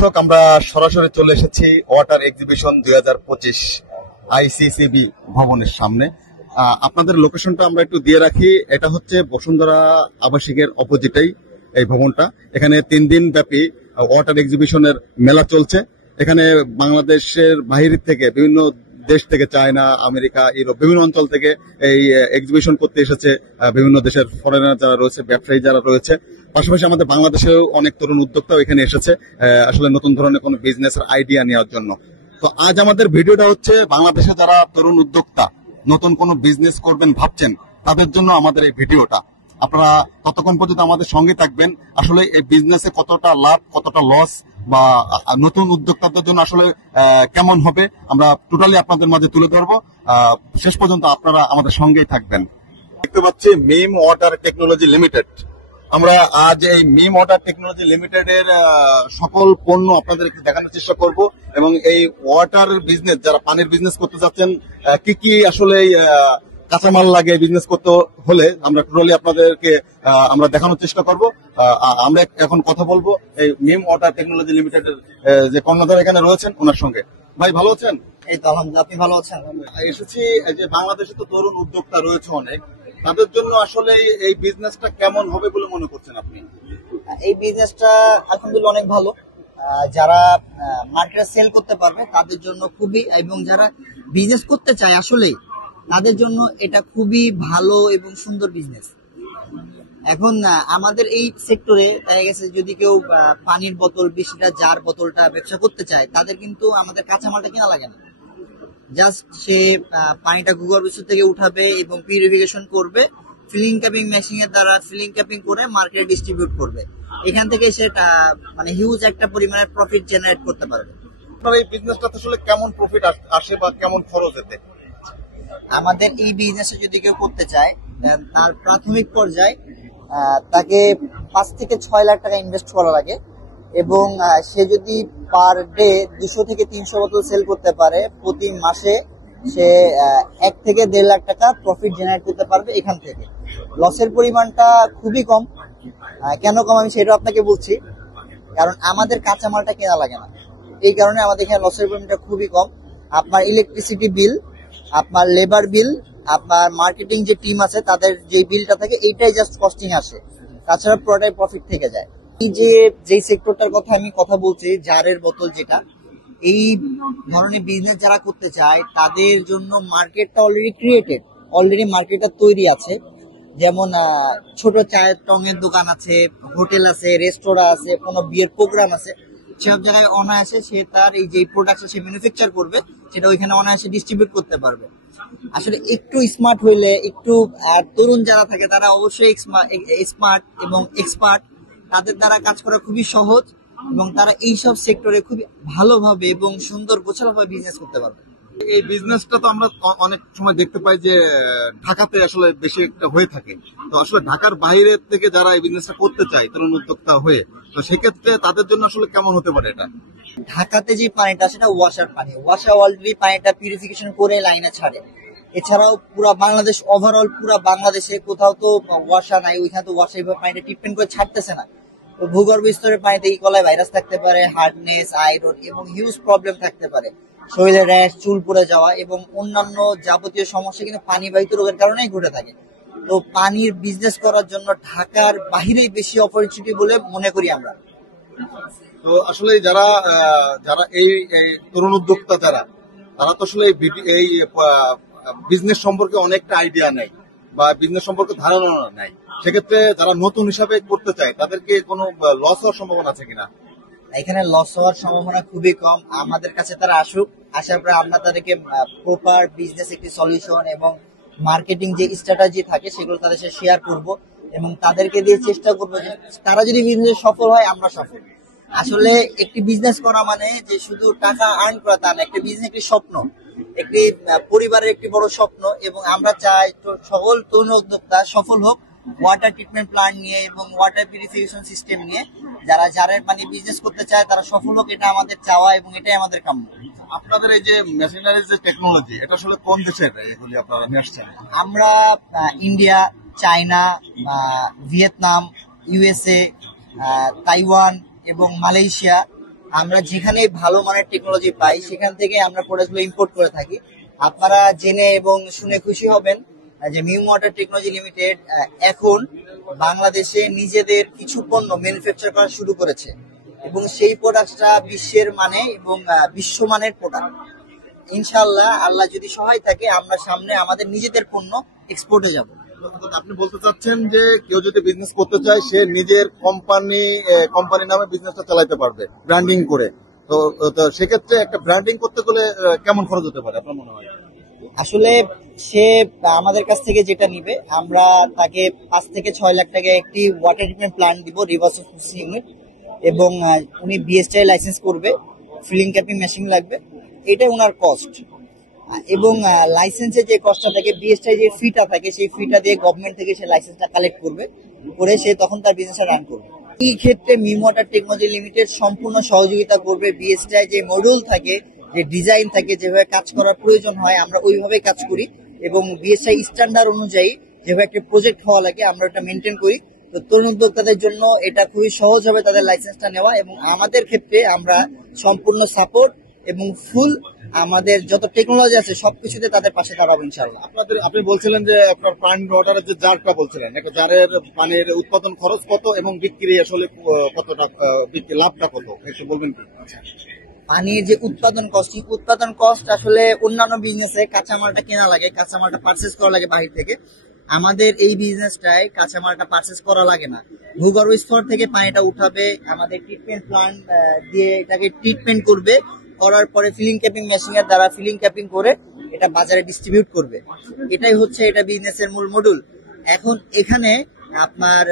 দর্শক, আমরা সরাসরি চলে এসেছি ওয়াটার এক্সিবিশন 2025 আইসিসিবি ভবনের সামনে। আপনাদের লোকেশনটা আমরা একটু দিয়ে রাখি। এটা হচ্ছে বসুন্ধরা আবাসিকের অপোজিটেই এই ভবনটা। এখানে 3 দিন ব্যাপী ওয়াটার এক্সিবিশনের মেলা চলছে। এখানে বাংলাদেশের বাইরে থেকে বিভিন্ন দেশ থেকে, চায়না, আমেরিকা, ইউরোপ, বিভিন্ন অঞ্চল থেকে এই এক্সিবিশন করতে এসেছে বিভিন্ন দেশের ফরেনার যারা রয়েছে, ব্যবসায়ী যারা রয়েছে। পাশাপাশি আমাদের বাংলাদেশেও অনেক তরুণ উদ্যোক্তাও এখানে এসেছে আসলে নতুন ধরনের কোনো বিজনেসের আইডিয়া নেওয়ার জন্য। তো আজ আমাদের ভিডিওটা হচ্ছে বাংলাদেশে যারা তরুণ উদ্যোক্তা নতুন কোনো বিজনেস করবেন ভাবছেন, তাদের জন্য আমাদের এই ভিডিওটা। আপনারা ততক্ষণ পর্যন্ত আমাদের সঙ্গে থাকবেন। আসলে এই বিজনেসে কতটা লাভ, কতটা লস বা নতুন উদ্যোক্তাদের জন্য আসলে কেমন হবে, আমরা টোটালি আপনাদের মাঝে তুলে ধরবো। শেষ পর্যন্ত আপনারা আমাদের সঙ্গেই থাকবেন। দেখতে পাচ্ছি মিম ওয়াটার টেকনোলজি লিমিটেড। আমরা আজ এই মিম ওয়াটার টেকনোলজি লিমিটেড এর সকল পণ্য আপনাদের একটু দেখানোর চেষ্টা করব, এবং এই ওয়াটার বিজনেস, যারা পানির বিজনেস করতে যাচ্ছেন, কি কি আসলে কাঁচামাল লাগে বিজনেস করতে হলে, আমরা টোটালি আপনাদেরকে আমরা দেখানোর চেষ্টা করব। আমরা এখন কথা বলবো এই মিম ওয়াটার টেকনোলজি লিমিটেডের যে কর্ণধার এখানে রয়েছেন, ওনার সঙ্গে। ভাই, ভালো আছেন? এই তো আলহামদুলিল্লাহ, আপনি ভালো আছেন? এসেছি যে বাংলাদেশে তো তরুণ উদ্যোক্তা রয়েছে অনেক, তাদের জন্য আসলে এই বিজনেসটা কেমন হবে বলে মনে করছেন আপনি? এই বিজনেসটা আলহামদুলিল্লাহ অনেক ভালো। যারা মার্কেটে সেল করতে পারবে তাদের জন্য খুবই, এবং যারা বিজনেস করতে চায় আসলে তাদের জন্য এটা খুবই ভালো এবং সুন্দর বিজনেস। এখন আমাদের এই সেক্টরে দেখা গেছে যদি কেউ পানির বোতল 20 লিটার জার বোতলটা ব্যবসা করতে চায়, তাদের কিন্তু আমাদের কাঁচামালটা কেনা লাগে না। জাস্ট সে পানিটা ভূগর্ভস্থ থেকে উঠাবে এবং পিউরিফিকেশন করবে, ফিলিং ক্যাপিং মেশিনের দ্বারা ফিলিং ক্যাপিং করে মার্কেটে ডিস্ট্রিবিউট করবে। এখান থেকে সেটা মানে হিউজ একটা পরিমাণের প্রফিট জেনারেট করতে পারবে। আপনার এই বিজনেসটা আসলে কেমন প্রফিট আসে বা কেমন খরচ এতে? আমাদের এই বিজনেসে যদি কেউ করতে চায়, তার প্রাথমিক পর্যায়ে তাকে 5 থেকে 6 লাখ টাকা ইনভেস্ট করা লাগে, এবং সে যদি পার ডে 200 থেকে 300 বোতল সেল করতে পারে, প্রতি মাসে সে 1 থেকে 1.5 লাখ টাকা প্রফিট জেনারেট করতে পারবে এখান থেকে। লসের পরিমাণটা খুবই কম। কেন কম আমি সেটা আপনাকে বলছি, কারণ আমাদের কাঁচামালটা কেনা লাগে না, এই কারণে আমাদের এখানে লসের পরিমাণটা খুবই কম। আপনার ইলেকট্রিসিটি বিল, আপনার লেবার বিল, আপনার মার্কেটিং যে টিম আছে তাদের যে বিলটা থাকে, এইটাই জাস্ট কস্টিং আসে, তাছাড়া পুরোটাই প্রফিট থেকে যায়। এই যে সেক্টরটার কথা আমি কথা বলছি, জারের বোতল, যেটা এই ধরনের বিজনেস যারা করতে চায় তাদের জন্য মার্কেটটা অলরেডি ক্রিয়েটেড, অলরেডি মার্কেটটা তৈরি আছে। যেমন ছোট চায়ের টঙের দোকান আছে, হোটেল আছে, রেস্টুরেন্ট আছে, কোনো বিয়ের প্রোগ্রাম আছে, সব জায়গায় অনায়াসে সে তার এই যে প্রোডাক্টটা সে ম্যানুফ্যাকচার করবে, সেটা ওইখানে অনায়াসে ডিস্ট্রিবিউট করতে পারবে। আসলে একটু স্মার্ট হইলে, একটু তরুণ যারা থাকে তারা অবশ্যই স্মার্ট এবং এক্সপার্ট, তাদের দ্বারা কাজ করা খুবই সহজ, এবং তারা এইসব সেক্টরে খুবই ভালোভাবে এবং সুন্দর গোছালোভাবে বিজনেস করতে পারবে। এই বিজনেসটা তো আমরা অনেক সময় দেখতে পাই যে ঢাকাতে আসলে বেশি একটা হয়ে থাকে। তো আসলে ঢাকার বাইরে থেকে যারা এই বিজনেসটা করতে চায় তরুণ উদ্যোক্তা হয়ে, তো সেক্ষেত্রে তাদের জন্য আসলে কেমন হতে পারে এটা? ঢাকাতে যে পানিটা, সেটা ওয়াশার পানি, ওয়াশার অলরেডি পানিটা পিউরিফিকেশন করে লাইনে ছাড়ে। এছাড়াও পুরা বাংলাদেশ, ওভারঅল পুরা বাংলাদেশে কোথাও তো ওয়াশা নাই, ওইখানে তো ওয়াশা এইভাবে পানিটা ট্রিটমেন্ট করে ছাড়তেছে না। তো ভূগর্ভ স্তরের পানিতে ইকোলাই ভাইরাস থাকতে পারে, হার্ডনেস, আয়রন এবং হিউজ প্রবলেম থাকতে পারে, শরীরে র্যাশ, চুল পড়ে যাওয়া এবং অন্যান্য যাবতীয় সমস্যা কিন্তু পানিবাহিত রোগের কারণেই ঘটে থাকে। তো পানির বিজনেস করার জন্য ঢাকার বাহিরেই বেশি অপরচুনিটি বলে মনে করি আমরা। তো আসলে যারা যারা এই তরুণ উদ্যোক্তা তারা তো আসলে এই বিজনেস সম্পর্কে অনেকটা আইডিয়া নেই বা বিজনেস সম্পর্কে ধারণা নাই। সেক্ষেত্রে যারা নতুন হিসাবে করতে চায় তাদেরকে কোনো লস হওয়ার সম্ভাবনা আছে কিনা? এখানে লস হওয়ার সম্ভাবনা খুবই কম। আমাদের কাছে তারা আসুক, আসার পরে আমরা তাদেরকে প্রপার বিজনেস একটি সলিউশন এবং মার্কেটিং যে স্ট্র্যাটেজি থাকে সেগুলো তাদের সাথে শেয়ার করব, এবং তাদেরকে দিয়ে চেষ্টা করবো যে তারা যদি বিজনেস সফল হয়, আমরা সফল। আসলে একটি বিজনেস করা মানে যে শুধু টাকা আর্ন করা তা না, একটি বিজনেস একটি স্বপ্ন, একটি পরিবারের একটি বড় স্বপ্ন, এবং আমরা চাই সকল তরুণ উদ্যোক্তা সফল হোক ওয়াটার ট্রিটমেন্ট প্ল্যান্ট নিয়ে এবং ওয়াটার পিউরিফিকেশন সিস্টেম নিয়ে। যারা জারের পানি বিজনেস করতে চায় তারা সফল হোক, এটা আমাদের চাওয়া এবং এটাই আমাদের কাম্য। আপনাদের এই যে মেশিনারি যে টেকনোলজি, এটা আসলে কোন দেশের এগুলি আপনারা নিয়ে আসছেন? আমরা India, China, Vietnam, USA, Taiwan এবং মালয়েশিয়া আমরা যেখানে ভালো মানের টেকনোলজি পাই সেখান থেকে আমরা প্রোডাক্টগুলো ইম্পোর্ট করে থাকি। আপনারা জেনে এবং শুনে খুশি হবেন যে মিম ওয়াটার টেকনোলজি লিমিটেড এখন বাংলাদেশে নিজেদের কিছু পণ্য ম্যানুফ্যাকচার করা শুরু করেছে এবং সেই প্রোডাক্টটা বিশ্বের মানে এবং বিশ্বমানের প্রোডাক্ট। ইনশাআল্লাহ আল্লাহ যদি সহায় থাকে আমরা সামনে আমাদের নিজেদের পণ্য এক্সপোর্টে যাব। আপনি বলতে চাচ্ছেন যে কেউ যদি বিজনেস করতে চায় সে নিজের কোম্পানি নামে বিজনেসটা চালাতে পারবে ব্র্যান্ডিং করে। তো সেক্ষেত্রে একটা ব্র্যান্ডিং করতে গেলে কেমন খরচ হতে পারে আপনার মনে হয়? আসলে সে আমাদের কাছ থেকে যেটা নিবে আমরা তাকে 5 থেকে 6 লাখ টাকা একটি ওয়াটার ট্রিটমেন্ট প্ল্যান্ট দিব, রিভার্স অসমোসিস ইউনিট, এবং উনি বিএসটিআই লাইসেন্স করবে, ফিলিং ক্যাপিং মেশিন লাগবে, এটা ওনার কস্ট। এবং লাইসেন্সে যে কস্টটা থাকে, বিএসটিআই যে ফিটা থাকে সেই ফিটা দিয়ে গভর্নমেন্ট থেকে সে লাইসেন্সটা কালেক্ট করবে, করে সে তখন তার বিজনেসটা রান করবে। এই ক্ষেত্রে মিম ওয়াটার টেকনোলজি লিমিটেড সম্পূর্ণ সহযোগিতা করবে। বিএসটিআই যে মডিউল থাকে, যে ডিজাইন থাকে, যেভাবে কাজ করার প্রয়োজন হয় আমরা ওইভাবেই কাজ করি এবং বিএসটিআই স্ট্যান্ডার্ড অনুযায়ী যেভাবে একটা প্রজেক্ট হওয়া লাগে আমরা ওটা মেনটেন করি। তো তরুণ উদ্যোক্তাদের জন্য এটা খুবই সহজ হবে তাদের লাইসেন্সটা নেওয়া, এবং আমাদের ক্ষেত্রে আমরা সম্পূর্ণ সাপোর্ট এবং ফুল আমাদের যত টেকনোলজি আছে সবকিছুতে তাদের পাশে দাঁড়াবো ইনশাআল্লাহ। আপনি বলছিলেন যে আপনার পানি ওয়াটারের যে জারটা বলছিলেন, একটা জারের পানির উৎপাদন খরচ কত এবং বিক্রি আসলে কতটা, লাভটা কত একটু বলবেন কি? পানির যে উৎপাদন কস্ট আসলে অন্যান্য বিজনেসে কাঁচামালটা কেনা লাগে, কাঁচামালটা পারচেস করা লাগে বাহির থেকে। আমাদের এই বিজনেসটায় কাঁচামালটা পারচেস করা লাগে না। ভূগর্ভ স্তর থেকে পানিটা উঠাবে, আমাদের ট্রিটমেন্ট প্ল্যান্ট দিয়ে এটাকে ট্রিটমেন্ট করবে, করার পরে ফিলিং ক্যাপিং মেশিনের দ্বারা ফিলিং ক্যাপিং করে এটা বাজারে ডিস্ট্রিবিউট করবে। এটাই হচ্ছে এটা বিজনেসের মূল মডেল। এখন এখানে আপনার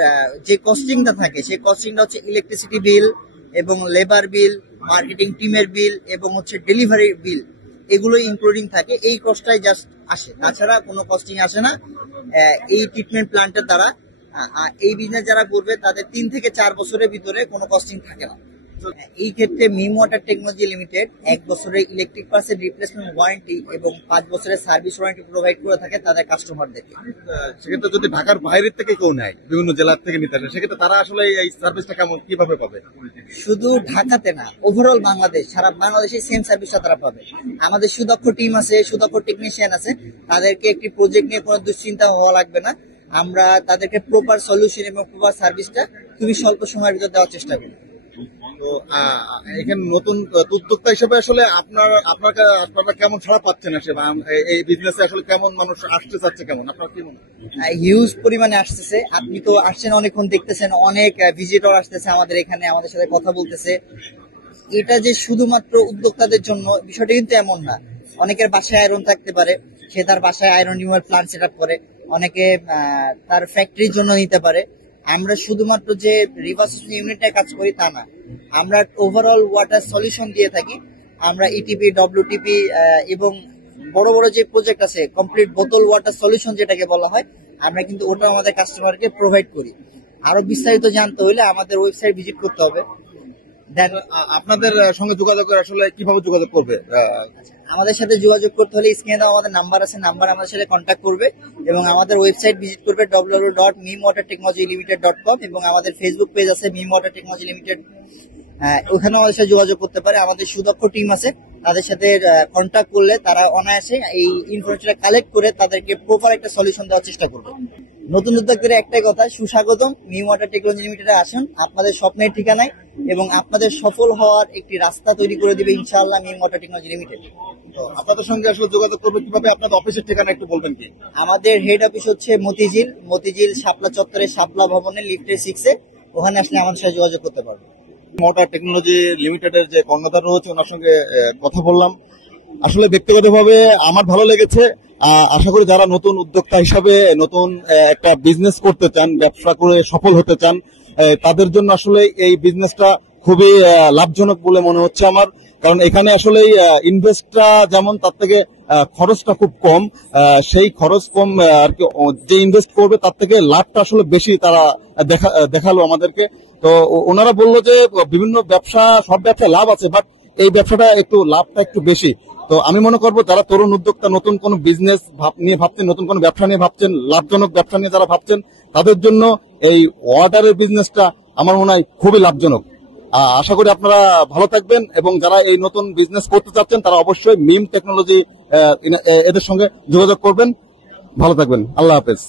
যে কস্টিংটা থাকে সেই কস্টিংটা হচ্ছে ইলেকট্রিসিটি বিল এবং লেবার বিল, মার্কেটিং টিমের বিল এবং হচ্ছে ডেলিভারি বিল, এগুলো ইনক্লুডিং থাকে। এই কস্টটাই জাস্ট আসে, তাছাড়া কোনো কস্টিং আসে না এই ট্রিটমেন্ট প্ল্যান্টের দ্বারা। এই বিজনেস যারা করবে তাদের 3 থেকে 4 বছরের ভিতরে কোনো কস্টিং থাকে না। এই ক্ষেত্রে মিম ওয়াটার টেকনোলজি লিমিটেড 1 বছরের ইলেকট্রিক পার্টসের রিপ্লেসমেন্ট ওয়ারেন্টি এবং 5 বছরের সার্ভিস ওয়ারেন্টি প্রোভাইড করে থাকে তাদের কাস্টমারদেরকে। সেক্ষেত্রে যদি ঢাকার বাইরের থেকে কেউ নেয়, বিভিন্ন জেলার থেকে নিতে আসে, সেক্ষেত্রে তারা আসলে এই সার্ভিসটা কিভাবে পাবে? শুধু ঢাকাতে না, ওভারঅল বাংলাদেশ, সারা বাংলাদেশে সেম সার্ভিসটা তারা পাবে। আমাদের সুদক্ষ টিম আছে, সুদক্ষ টেকনিশিয়ান আছে, তাদেরকে একটি প্রজেক্ট নিয়ে কোনো দুশ্চিন্তা হওয়া লাগবে না। আমরা তাদেরকে প্রপার সলিউশন এবং প্রপার সার্ভিসটা খুবই স্বল্প সময়ের ভিতরে দেওয়ার চেষ্টা করি। তো এখানে নতুন উদ্যোক্তা হিসেবে আসলে আপনারা কেমন ছাড়া পাচ্ছেন? এই বিজনেসে আসলে কেমন মানুষ আসতে চাচ্ছে, কেমন আপনার কি মনে হয়? হিউজ পরিমাণে আসতেছে। আপনি তো আসছেন অনেকক্ষণ, দেখতেছেন অনেক ভিজিটর আসতেছে আমাদের এখানে, আমাদের সাথে কথা বলতেছে। এটা যে শুধুমাত্র উদ্যোক্তাদের জন্য বিষয়টা কিন্তু এমন না। অনেকের বাসায় আয়রন থাকতে পারে, সে তার বাসায় iron removal plant set up করে, অনেকে তার ফ্যাক্টরির জন্য নিতে পারে। আমরা শুধুমাত্র যে রিভার্স ইউনিটে কাজ করি তা না, আমরা ওভারঅল ওয়াটার সলিউশন দিয়ে থাকি। আমরা ইটিপি, ডব্লিউটিপি এবং বড় বড় যে প্রজেক্ট আছে, কমপ্লিট বোতল ওয়াটার সলিউশন যেটাকে বলা হয়, আমরা কিন্তু ওটা আমাদের কাস্টমারকে প্রোভাইড করি। আরো বিস্তারিত জানতে হলে আমাদের ওয়েবসাইট ভিজিট করতে হবে। আপনাদের সঙ্গে যোগাযোগ করে আসলে কিভাবে যোগাযোগ করবে? আমাদের সাথে যোগাযোগ করতে হলে স্ক্রিনে দেওয়া আমাদের নাম্বার আছে, নাম্বার আমাদের সাথে কন্ট্যাক্ট করবে এবং আমাদের ওয়েবসাইট ভিজিট করবে www.mimwatertechnologylimited.com এবং আমাদের ফেসবুক পেজ আছে মিম ওয়াটার টেকনোলজি লিমিটেড, ওখানে আমাদের সাথে যোগাযোগ করতে পারে। আমাদের সুদক্ষ টিম আছে, তাদের সাথে কন্ট্যাক্ট করলে তারা অনায়াসে এই ইনফরমেশনটা কালেক্ট করে তাদেরকে প্রপার একটা সলিউশন দেওয়ার চেষ্টা করবে। নতুন উদ্যোক্তাদের একটাই কথা, সুস্বাগতম, মিম ওয়াটার টেকনোলজি লিমিটেডে আসুন, আপনাদের স্বপ্নের ঠিকানায় এবং আপনাদের সফল হওয়ার একটি রাস্তা তৈরি করে দিবে ইনশাআল্লাহ মিম ওয়াটার টেকনোলজি লিমিটেড। আপনাদের সঙ্গে আসলে যোগাযোগ করবে কিভাবে? আপনাদের অফিসের ঠিকানা একটু বলবেন কি? আমাদের হেড অফিস হচ্ছে মতিঝিল শাপলা চত্বরে, শাপলা ভবনের লিফটের 6-এ, ওখানে আসলে আমাদের সাথে যোগাযোগ করতে পারবে। ওয়াটার টেকনোলজি লিমিটেডের যে কর্ণধার রয়েছে ওনার সঙ্গে কথা বললাম। আসলে ব্যক্তিগতভাবে আমার ভালো লেগেছে। আশা করি যারা নতুন উদ্যোক্তা হিসাবে নতুন একটা বিজনেস করতে চান, ব্যবসা করে সফল হতে চান, তাদের জন্য আসলে এই বিজনেসটা খুবই লাভজনক বলে মনে হচ্ছে আমার। কারণ এখানে আসলে ইনভেস্টটা যেমন, তার থেকে খরচটা খুব কম। সেই খরচ কম আর কি, যে ইনভেস্ট করবে তার থেকে লাভটা আসলে বেশি তারা দেখালো আমাদেরকে। তো ওনারা বললো যে বিভিন্ন ব্যবসা, সব ব্যবসায় লাভ আছে, বাট এই ব্যবসাটা একটু লাভটা একটু বেশি। তো আমি মনে করবো যারা তরুণ উদ্যোক্তা, নতুন কোন বিজনেস নিয়ে ভাবছেন, নতুন কোন ব্যবসা নিয়ে ভাবছেন, লাভজনক ব্যবসা নিয়ে যারা ভাবছেন, তাদের জন্য এই ওয়াটারের বিজনেসটা আমার মনে হয় খুবই লাভজনক। আশা করি আপনারা ভালো থাকবেন, এবং যারা এই নতুন বিজনেস করতে চাচ্ছেন তারা অবশ্যই মিম টেকনোলজি এদের সঙ্গে যোগাযোগ করবেন। ভালো থাকবেন, আল্লাহ হাফেজ।